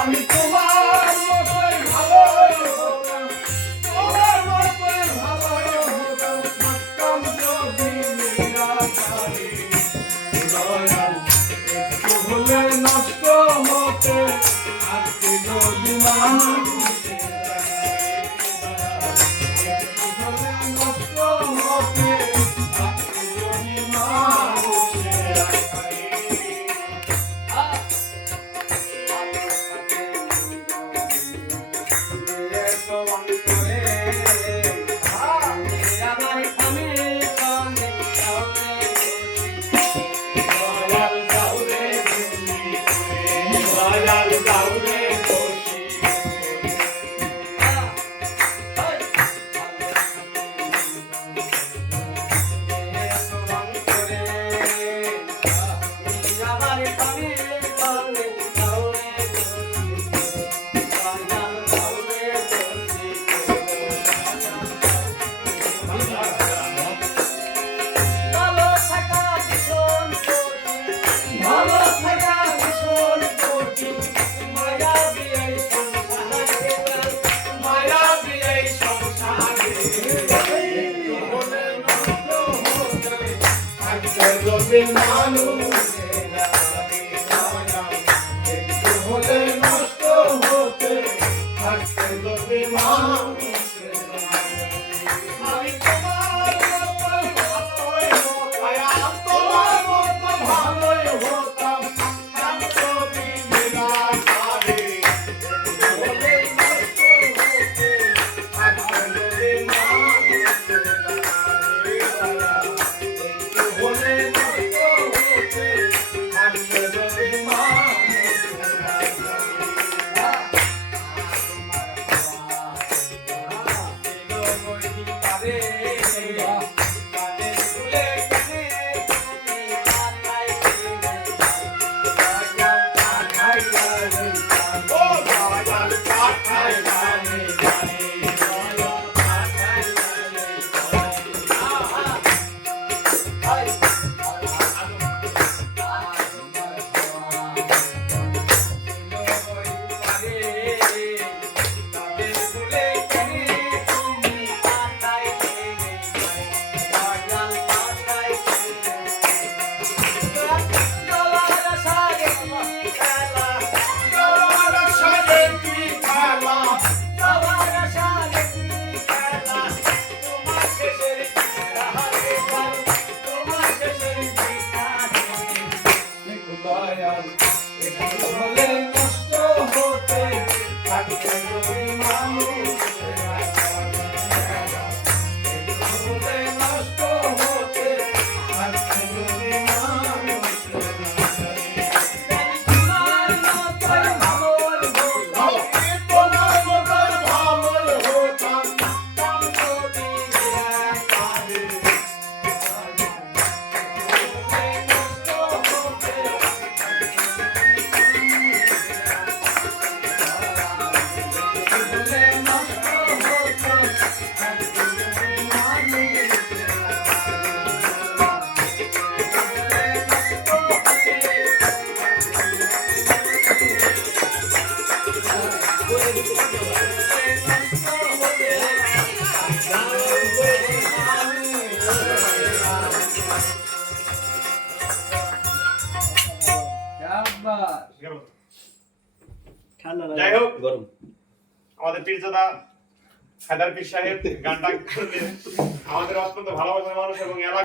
আমি তোমার মতোই ভালো হতাম, তোমার মতোই ভালো হতাম, থাকতাম যদি নিরাকারে। দয়াল একটু হলে নষ্ট হতে, আজকে যদি মানুষের একটু হলে নষ্ট হতে, আজকে যদি মানুষের যদি মানুষের একটু হলে নষ্ট হতে, থাকতে যদি মানুষের আমি তোমার মতো ভালোই হতাম, থাকতাম যদি নিরাকারে। একটু হলে নষ্ট হতে, থাকতে যদি মানুষের একটু হলে একটু হলে নষ্ট হতে, থাকতে যদি মানুষের একটু হলে নষ্ট হতে, থাকতে যদি মানুষের তোমার মতোই ভালোই হতাম, থাকতাম যদি নিরাকারে। যাই হোক, আমাদের পীরজাদা হায়দার পীর সাহেব গানটা করলেন, আমাদের অত্যন্ত ভালোবাসার মানুষ এবং